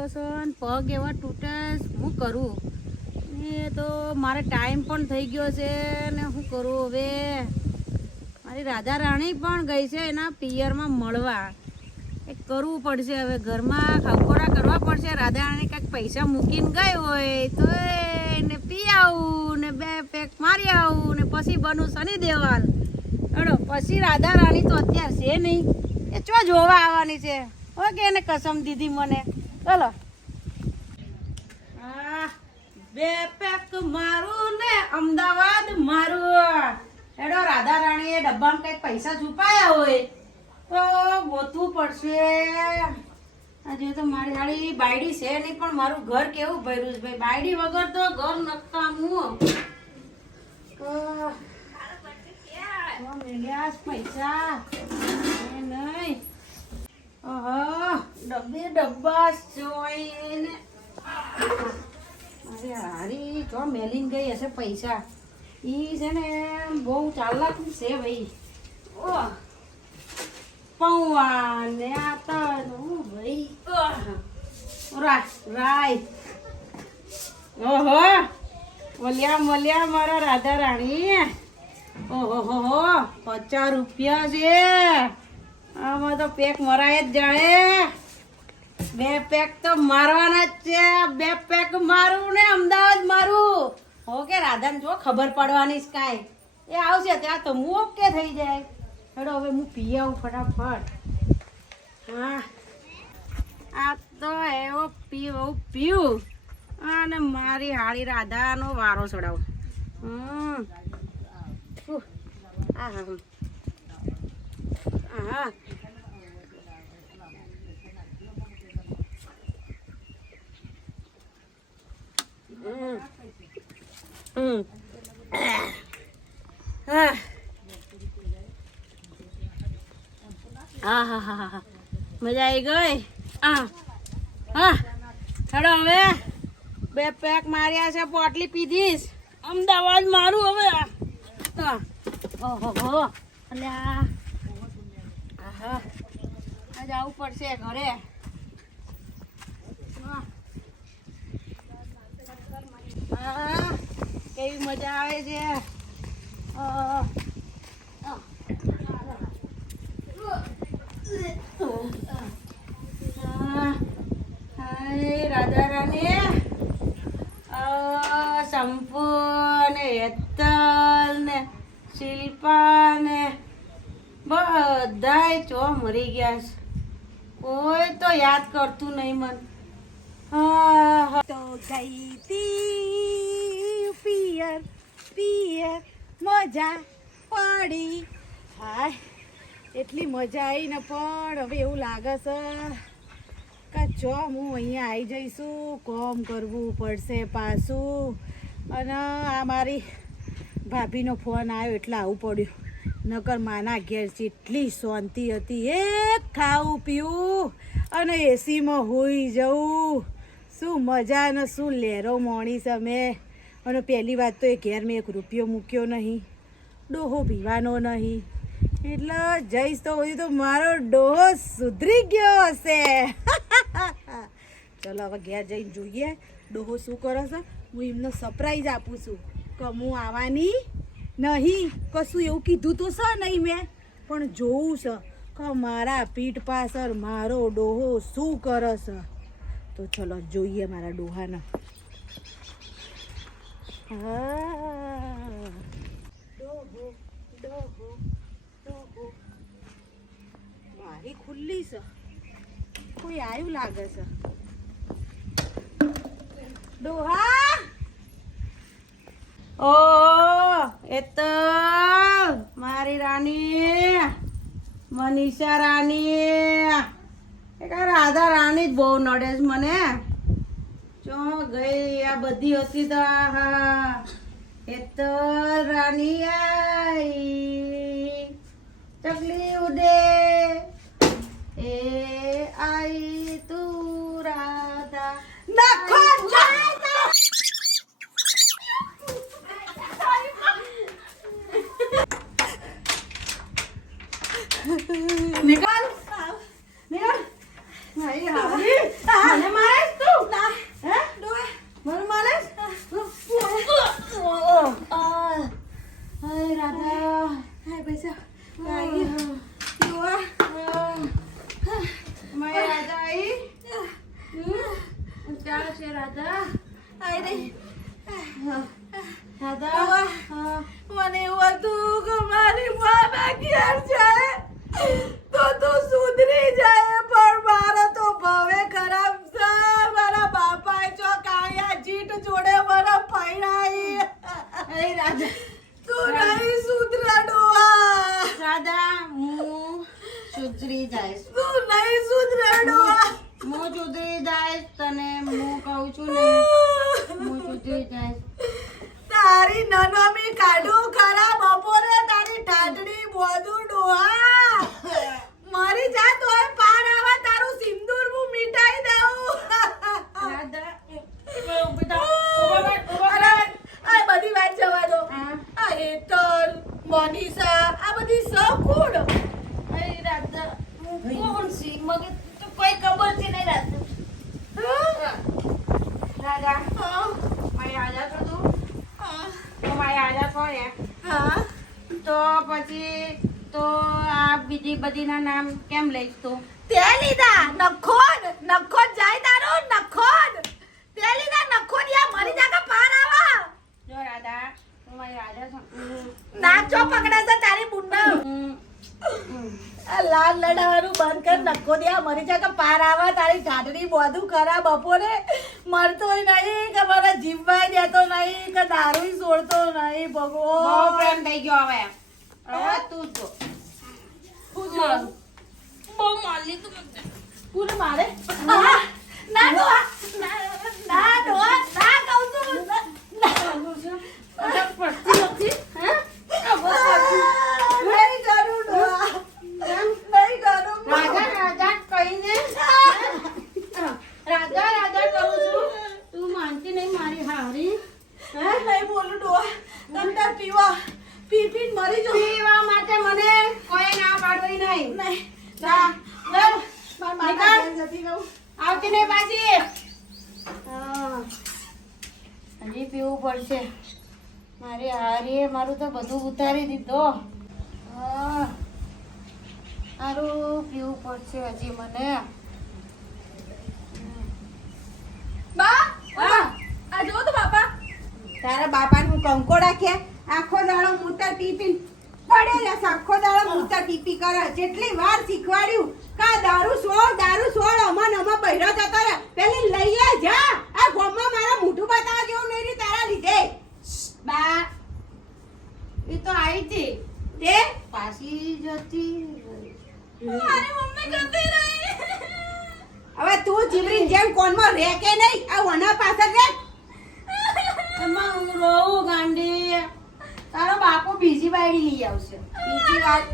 ગયેલો છે અને પગ એવા તૂટે શું કરું એ તો મારે ટાઈમ પણ થઈ ગયો છે ને શું કરું હવે મારી રાધા રાણી પણ ગઈ છે એના પિયરમાં મળવા એ કરવું પડશે હવે ઘરમાં ખવખોરા કરવા પડશે રાધા રાણી કાંઈક પૈસા મૂકીને ગઈ હોય તો એને પી આવું ને 2 પેક મારી આવું ને પછી બનું શનિ દેવાલ હડો પછી રાધા રાણી તો અત્યારે છે નહીં એ ચો જોવા આવવાની છે ઓકે એને કસમ દીધી મને ચલો 2 પેક મારું ને અમદાવાદ મારું હેડો રાધા રાણી એ ડબ્બામાં કંઈક પૈસા છુપાયા હોય તો ગોતવું પડશે આજે તો મારી હાળી બાયડી છે નહીં પણ મારું ઘર કેવું ભર્યું છે ભાઈ બાયડી વગર તો ઘર નકામું પૈસા નહીં ડબ્બા જોઈને અરે હારી જો મેલીને ગઈ હશે પૈસા ઈ છે ને બહુ ચાલાક છે ભાઈ ઓ પૌવા ને આતા ભાઈ રાય ઓહો મળ્યા મારા રાધા રાણી ઓહો હો 50 રૂપિયા છે આમાં તો પેક મરાય જ જાણે 2 પેક તો મારવાના જ છે 2 પેક મારું ને અમદાવાદ મારું ઓકે રાધાને જો ખબર પડવાની કાંઈ એ આવશે ત્યાં તો હું ઓકે થઈ જાય હેડો હવે હું પી આવું ફટાફટ હા આ તો એવો પીવું અને મારી હાળી રાધાનો વારો ચડાવું હા હા મજા આવી ગઈ હેડો હવે 2 પેક માર્યા છે પોટલી પીધીશ અમદાવાદ મારું હવે ઓહો અલ્યા જવું પડશે ઘરે કેવી મજા આવે છે રાધા રાણી શંપુ ને હેતલ ને શિલ્પા ને બધાય ચો મરી ગયા છે કોઈ તો યાદ કરતું નહીં મન તો ગઈ તી પિયર મજા પડી હાય એટલી મજા આવી ને પણ હવે એવું લાગે છે કે જો હું અહીંયા આવી જઈશું કોમ કરવું પડશે પાછું અને આ મારી ભાભીનો ફોન આવ્યો એટલે આવું પડ્યું નકર માના ઘેર જેટલી શાંતિ હતી એક ખાવું પીવું અને એસીમાં હોઈ જવું શું મજા ને શું લહેરો મોણી છે મેં અને પહેલી વાત તો એ ઘેર મેં 1 રૂપિયો મૂક્યો નહીં ડોહો પીવાનો નહીં એટલે જઈશ તો હોય તો મારો ડોહો સુધરી ગયો હશે ચલો હવે ઘેર જઈને જોઈએ ડોહો શું કરે છે હું એમને સરપ્રાઈઝ આપું છું કે હું આવવાની નહીં કશું એવું કીધું તો છે નહીં મેં પણ જોવું છે કે મારા પીઠ પાછળ મારો ડોહો શું કરે છે તો ચલો જોઈએ મારા ડોહાને ડોહો મારી ખુલ્લી છે કોઈ આવ્યું લાગે છે ડોહા ઓ એ તો મારી રાણી મનીષા રાણી રાધા રાણી જ બહુ નડે છે મને ચો ગઈ આ બધી હતી તો એ તો રાણી આઈ ચકલી ઉડે એ આઈ તું રાધા નખો નિકાલ નિકાલ મને મારે ઘેર જાય તો સુધરી જાય પણ મારો તો ભવે ખરાબ છે. મારા બાપાએ જો કાયા જીટ જોડે મને પૈણાઈ. એ રાધા તું નહીં સુધરે ડોહા. રાધા હું સુધરી જઈશ. તું નહીં સુધરે ડોહા. હું સુધરી જઈશ તને હું કહું છું ને હું સુધરી જઈશ. તારી નનમી કાઢું ખરા બપોરે તારી ટાટડી બોધું ડોહા. મારી જાત હોય પાર આવે તારું સિંદૂર હું મીઠાઈ દઉં. રાધા અરે, આ બધી વાત જવા દો. હા. આ હેતલ, મનીષા, આ બધી સખુડ. એ રાધા હું કોણ છી મગે તો કોઈ ખબર છે નહીં રાધા. રાધા મારી આજા છો તું તો મારી આજા છો ને હા તો પછી તો આ બીજી બધીના નામ કેમ લઈશ તું? તે લીધા નખોદ જાય તારો નખોદ. તે લીધા નખોદ યા મરી જાગા પાર આવા. જો રાધા તું મારી આજા છો. નાચો પકડે છે તારી બુંડા. આ લાલ લડાવાનું બંધ કર. નખોદિયા મરી જા કે પાર આવા તારી ગાઢડી બોધું ખરા બપોરે મરતોય નહીં કે મારા જીવવાય દેતો નહીં કે દારૂ છોડતો નહીં. બહુ ભગવાન પ્રેમ થઈ ગયો હવે હવે તું જો બહુ માલી તું મને. પૂરે મારે ના ડોહા, ના ડોહા, ના કહું છું. અરે પડતી નથી હે આ બસ નહીં કરું ડોહા, નહીં કરું. રાધા રાધા કહીને રાધા રાધા કરું છું તું માનતી નહીં મારી હારી. નહીં બોલું ડોહા. તમ તાર પીવા પીને મરી જાઉં. પીવા માટે મને કોઈ ના પાડવી નહીં. નહીં જા જા મારા માતા ઘેર જતી રહું. આવતી નહીં પાછી. હજી પીવું પડશે. મારી હારીએ મારું તો બધું ઉતારી દીધો. મારું પીવું પડશે હજી મને. બા હા. આ જો તો બાપા. તારા બાપાનું કંકોડા કે આખો દાડો મૂતર પી પડેલા છે. આખો દાડો મૂતર પી કરે. જેટલી વાર શીખવાડ્યું કા દારૂ છોડ અમન બૈરો જતો રહે. પેલી લઈએ જા. આ ગોમમાં મારા મોઢું બતાવવા જેવું નહીં રહ્યું તારા લીધે. બા એ તો આવી હતી તે પાછી જતી મારી મમ્મી ગતી રહી. હવે તું જીવરી જેમ કોનમાં રે કે નહીં. આ વના પાછળ રે. એમાં હું રહું ગાંડી. તારો બાપો બીજી બાયડી લઈ આવશે. બીજી વાત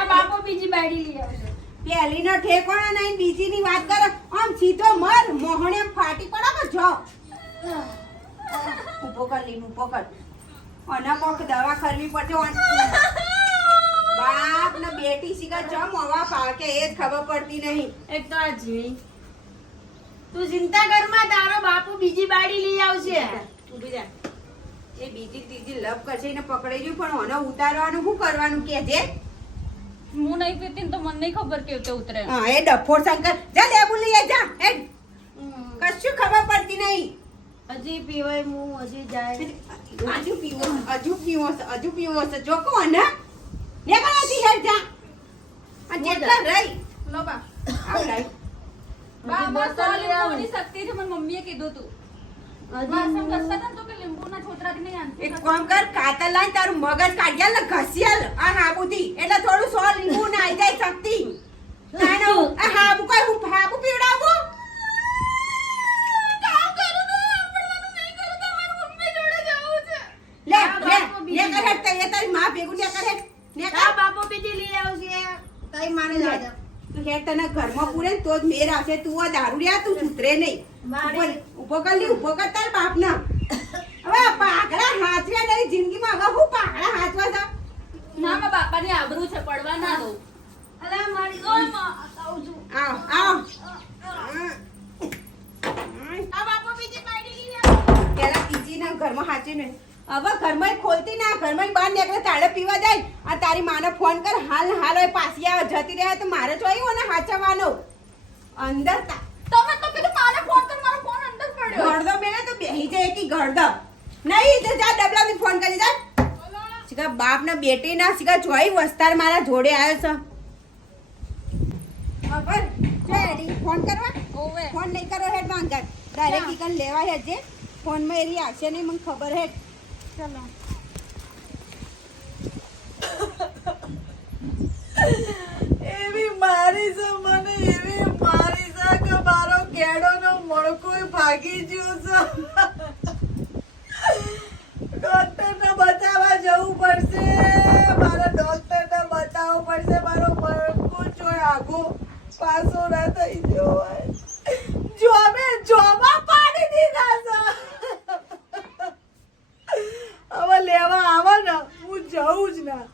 આ બાપો બીજી બાયડી લઈ આવશે. પહેલી નો ઠેકોણો નહીં બીજી ની વાત કરો. આમ સીધો મર મોહણે ફાટી પડો કે જો ઉભો કર લીન ઉભો કર. અને કોક દવા કરવી પડશે. બાપ ને બેટી શીખા જમ હવા પાકે એ જ ખબર પડતી નહીં. એક તો આ જીવી તું ચિંતા કરમાં તારો બાપુ બીજી બાયડી લઈ આવશે. ઊભી જા. એ બીજી ત્રીજી લપ કરશે ને પકડાઈ ગયું પણ ઓને ઉતારવાનું શું કરવાનું કે છે? હું નહીં પીતી ને તો મને નહીં ખબર કેવી રીતે ઉતરે. હા એ ડફોડ શંકર જા લેબુ લઈ આય જા. એ કશું ખબર પડતી નહીં. હજી પીવાય હું હજી જાય. હજુ પીવો છે જો કોને ને કરાતી હેર જા. આ જેટલા રહી લો બા. આવ લઈ. બા હજી બસ બોતલ લઈ લીંબુ આવ. ની શક્તિ છે મને મમ્મીએ કીધું તું. હજી વાસણ હું- ઘસતા હતા ને તો કે લીંબુના છોતરાથી નહીં આનતી. એક કામ કર કાતર લાઈ તારું મગજ કાઢ્યા ને ઘસ્યાલ આ હાબુથી એટલે થોડું સો લીંબુ ને આઈ જાય શક્તિ. નાનો આ હાબુ કોઈ હું હાબુ પીવડાવું. કામ કરું તો આપણવાનું નહીં કરું તો મારી મમ્મી જોડે જવું છે. લે આ લે બાપુ ને બીજી કરે તે તારી માં ભેગું ને કરે ને આ બાપો બીજી લઈ આવશે. તઈ માને લે. દાદા તું હેર તને ઘરમાં પૂરે ને તો જ મેર આવશે. તું આ દારૂડિયા તું સુધરે નહીં. મારી- ઉભો કર લી ઉભો કર તાર બાપના. હવે પાઘડા હાચવ્યા તારી જિંદગીમાં હવે હું પાઘડા હાચવા છે. ના મારા બાપાની આબરૂ છે પડવા ના દઉં. અલા મારી ઓય માં આવું છું. આવ આવ આ બાપા બીજી બાયડી લઈ આવ. પેલા ત્રીજી ના ઘરમાં હાચી ને હવે ઘરમાં ખોલતી ના ઘરમાં બહાર નીકળે તાળે પીવા જાય. આ તારી માને ફોન કર હાલ હોય પાછી આવે જતી રહે તો મારે જોયું ને હાચવાનો અંદર તમે તો કીધું મારે ફોન કર, મારો ફોન અંદર પડ્યો. ગળદો મેળે તો બેહી જાય કે ગળદો નહીં તો જા ડબલાથી ફોન કરી જા. શીખા બાપ ને બેટી ના શીખા જોઈ વસ્તાર મારા જોડે આવ્યો છે ખબર જો ફોન કરવા ઓવે ફોન નહીં કરો હેડ માંગર ડાયરેક્ટ ઈકન લેવા હેડ જે ફોન માં એરી આવશે નહીં મને ખબર હેડ ચલો એવી મારી છે મને એવી મારી છે કે મારો કેડોનો મણકોય ભાગી ગયો છે ડોક્ટરને બતાવવા જવું પડશે મારે ડોક્ટરને બતાવવું પડશે મારો મણકો જોઈ આગો પાછો ના થઈ ગયો હોય જોમાં પાડી દીધા છે હવે લેવા આવે ને હું જવું જ ના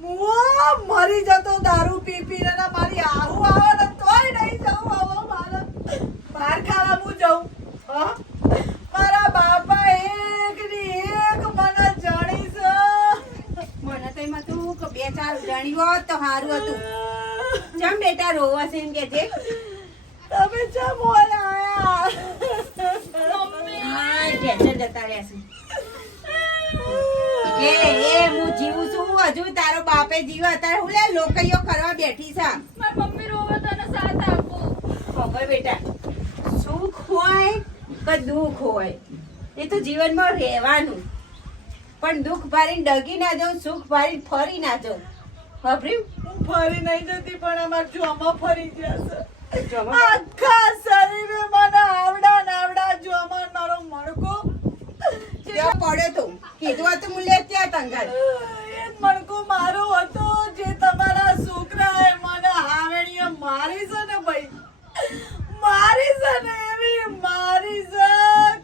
હું મરી જતો દારૂ પી પીને ને મારી આહુ આવે ને તોય નહીં જવું હવે મારે બહાર ખાવા હું જઉં હા મારા બાપા એક ની એક મને જાણી છે મને તો એમાં તું કે બે ચાર ઉડાણી હોત તો સારું હતું ચમ બેટા રોવા છે એમ કે છે તમે ચમ હોય આયા હા ઘેર જતા રહ્યા છે એ હું જીવું છું હજુ તારો બાપે જીવ અત્યારે હું લે લોકઈઓ કરવા બેઠી છે મારી મમ્મી રોવે તને સાથ આપો ખબર બેટા સુખ હોય કે દુઃખ હોય એ તો જીવનમાં રહેવાનું પણ દુઃખ ભારીને ડગી ના જાઉં સુખ ભારીને ફરી ના જાઉં ખબર્યું હું ફરી નહીં જતી પણ અમાર જોમાં ફરી ગયા છે જોમાં? આખા શરીરે મને આવડા જોમાં મારો મણકો ત્યાં પડ્યો તો કીધું હતું હું લે ત્યાં તંગાર એ મણકો મારો હતો જે તમારા છોકરાએ મને હાવેણીએ મારી છે ને ભાઈ મારી છે ને એવી મારી છે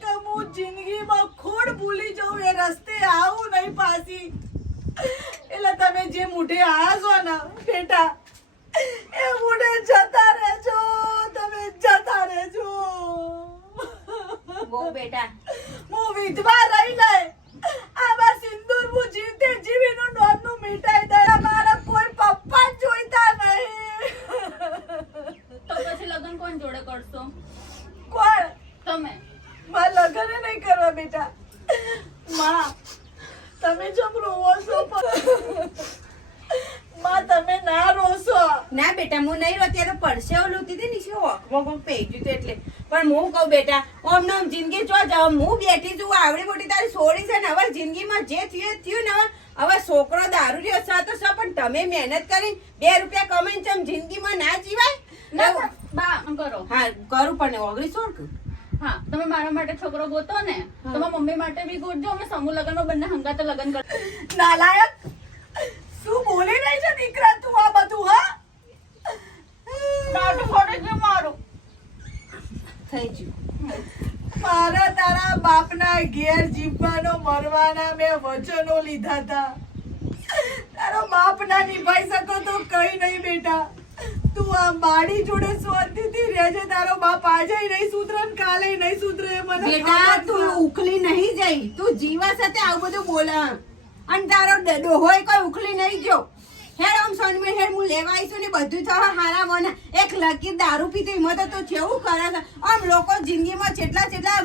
કે હું જિંદગીમાં ખોડ ભૂલી જાઉં એ રસ્તે આવું નહીં પાછી એટલે તમે જે મૂઠે આયા છો ને બેટા એ મૂઠે જતા રહેજો તમે જતા રહેજો બહુ બેટા હું વિધવા રહી નહીં આમાં સિંદૂર હું જીવતે જીવીનું નોમનું મીઠાઈ દે મારા કોઈ પપ્પા જ જોઈતા નહીં તો પછી લગ્ન કોણ જોડે કરશો કોણ તમે મારા લગ્ન નહીં કરવા બેટા માં તમે જમ રોવો છો માં તમે ના રોશો ના બેટા હું નહીં રહો ત્યારે પડશે એવું લૂતી હતી ને શું હોકમાં પેજ્યું હતું એટલે પણ હું કહું બેટા ઓમ નામ જિંદગી જો જાવ હું બેઠી છું આવડી મોટી તારી છોડી છે ને હવે જિંદગીમાં જે થયું એ થયું ને હવે છોકરો દારૂ રહ્યો છે તો શું પણ તમે મહેનત કરી 2 રૂપિયા કમાઈને ચમ જિંદગીમાં ના જીવાય ના બા કરો હા કરું પણ ઓગળી છોડ હા તમે મારા માટે છોકરો ગોતો ને તો મારા મમ્મી માટે બી ગોતજો અમે સમૂહ લગ્નમાં બંને હંગાતે લગ્ન કર નાલાયક શું બોલી રહી છે દીકરા તું આ બધું હા દાટુ ફોડે છે મારું થઈ ગયું મારા તારા બાપના ઘેર જીવવાનો મરવાના મેં વચનો લીધા હતા તારો બાપ ના નિભાઈ શકો તો કઈ નહીં બેટા તું આ માડી જોડે શાંતિથી રહેજે તારો બાપ આજે નહીં સુધરે ને કાલે નહીં સુધરે મને બેટા તું ઉકલી નહીં જઈ તું જીવા સાથે આવું બધું બોલા અને તારો ડોહોય કોઈ ઉકલી નહીં જો હેડ આમ સોનમે હેડ હું લેવા આવીશું ને બધું તો હારા મને એક લકી દારૂ પીતો એમાં તો કેવું કરે છે આમ લોકો જિંદગીમાં જેટલા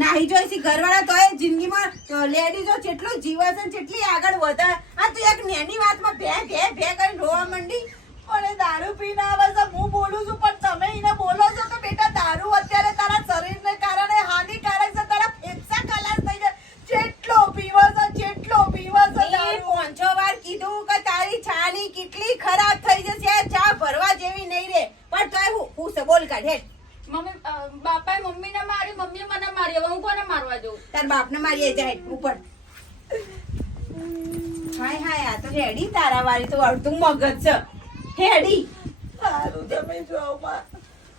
નાહી જોઈ છે ઘરવાળા તોય જિંદગીમાં લેડીઝો જેટલું જીવે છે જેટલી આગળ વધે આ તું એક નાની વાતમાં ભે કરીને રોવા માંડી પણ એ દારૂ પીને આવે છે હું બોલું છું પણ તમે એને બોલો છો કે બેટા દારૂ અત્યારે તારા શરીરને કારણે હાનિકારક છે તારા ફેફસા ખલાસ થઈ જાય જેટલો પીવો છે દારૂ 5 વાર કીધું કે તારી છાની કેટલી ખરાબ થઈ જશે ચા ભરવા જેવી નહીં રે પણ તોય હું સે બોલ કાઢ હેડ મમ્મી બાપાએ મમ્મીને મારી મમ્મીએ મને મારી હવે હું કોને મારવા જઉં તાર બાપને મારી જાય ઉપર હાય આ તો રેડી તારા વાળી તો અડધું મગજ છે હેડી સારું તમે જાઓ માં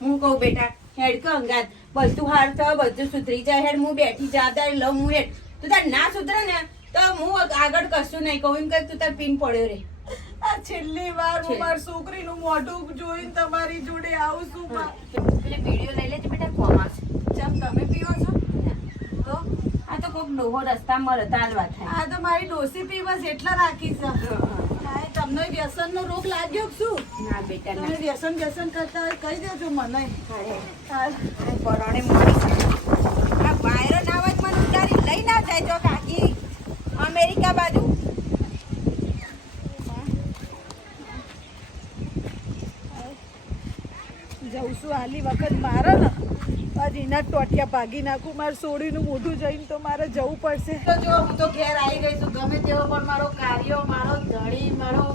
હું કહું બેટા હેડ કે અંગાત બધું હાર થયો બધું સુધરી જાય હેડ હું બેઠી જવાબદારી લઉં હું હેડ તું તાર ના સુધરે ને તો હું આગળ કશું નહીં કહું એમ કે તું તાર પીન પડ્યો રે આ છેલ્લી વાર હું મારી છોકરીનું મોઢું જોઈને તમારી જોડે આવું છું માં એટલે વિડીયો લઈ લેજે બેટા કોમાસ જેમ તમે પીવો છો તો આ તો કોક ડોહો રસ્તામાં રતાલવા થાય આ તો મારી ડોસી પીવા એટલા રાખી છે હાય તમને વ્યસનનો રોગ લાગ્યો કે શું ના બેટા તમે વ્યસન કરતા હોય કહી દેજો મને ના પરોણે મોડી આ વાયરો નાવત મને ઉડારી લઈ ના જાય જો કાકી અમેરિકા બાજુ કહું છું આલી વખત મારે ને આજ એના ટોટિયા ભાગી નાખું મારે સોડીનું મોઢું જઈને તો મારે જવું પડશે. તો જો હું તો ઘેર આવી ગઈ છું ગમે તેવો પણ મારો કાર્યો મારો ધણી મારો